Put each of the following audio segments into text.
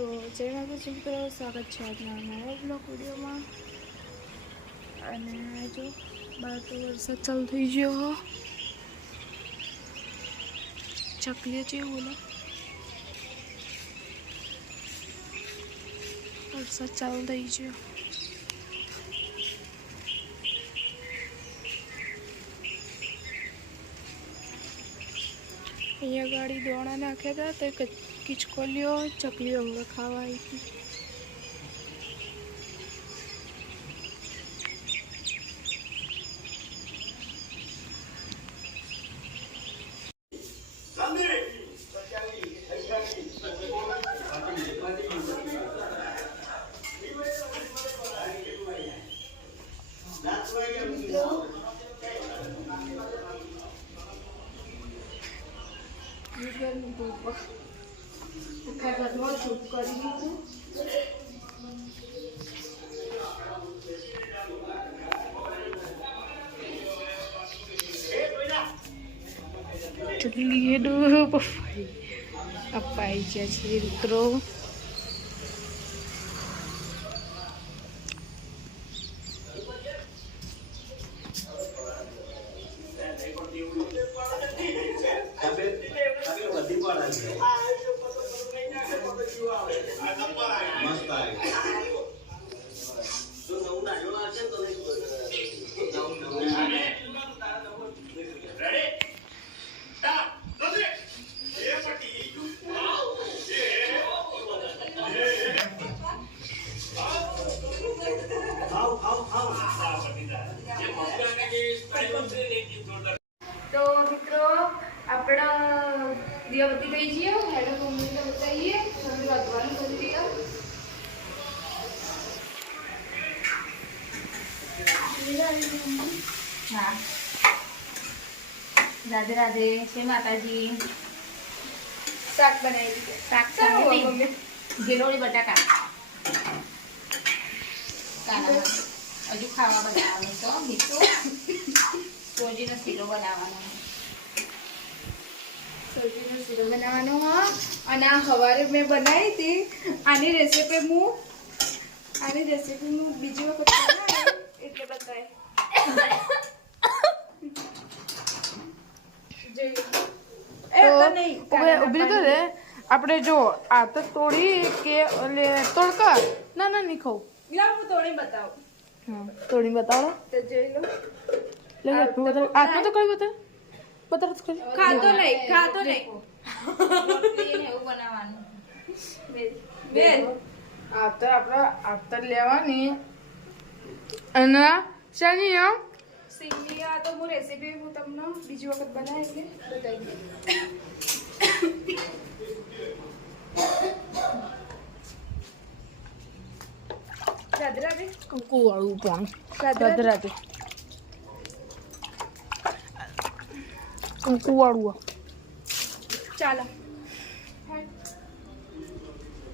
તો જય માતાજી મિત્રો, સ્વાગત છે આજના નવા બ્લોગ વિડીયોમાં। અને જો બહાર તો વરસાદ ચાલુ થઈ ગયો, ચકલીઓ છે બોલો, વરસાદ ચાલુ થઈ ગયો। અહીંયા ગાડી દોણા નાખ્યા હતા તો કિચકોલીઓ ચકલીઓ હમણાં ખાવા આવી હતી। ચકલી દો અપાઈ ગયા છે મિત્રો। तो मित्रों अपना दियाबत्ती दीजिए, हेलो मम्मी को बताइए, मम्मी भगवान बोल दिया। हाँ, राधे राधे, जय माता जी। શાક બનાવી દીધું। શાક મમ્મી ગેલોડી બટાકા કાના હજુ ખાવા બનાવવાનું તો બીજું સોજીનો શીરો બનાવવાનો। સબ્જીનો શીરો બનાવવાનો હા। અને આ સવારે મેં બનાવી હતી। આની રેસીપી હું બીજી વખત બનાવી એટલે બતાવી ઉભી કરે આપણે જો આ તો તોડી કે તોડકા ના ના નહીં ખાવ હું તોડી બતાવું। હા તોડી બતાવો તો જોઈ લો। લે આત્મા તો કઈ બતા તો કરી ખાતો નહીં એવું બનાવવાનું। બેન આતર આપણે આતર લેવાની અને શાની સિંગની આ તો હું રેસીપી હું તમને બીજી વખત બનાવી એટલે બતાવી દઉં। રાધે રાધે કંકુ વાળું પણ રાધે રાધે કંકુ વાળું ચાલો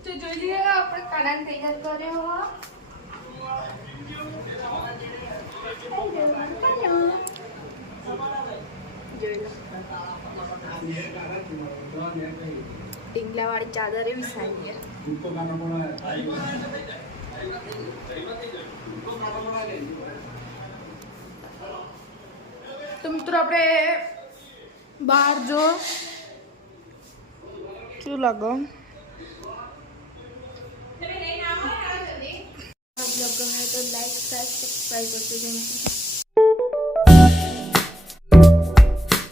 તો જોઈ લઈએ આપણે કાનાને તૈયાર કર્યો। ટીંગલા વાળી ચાદરે વિસાઈએ તો મિત્રો આપણે બહાર જો શું લાગો બ્લોગ ગમે તો લાઈક સબસ્ક્રાઈબ કરજો।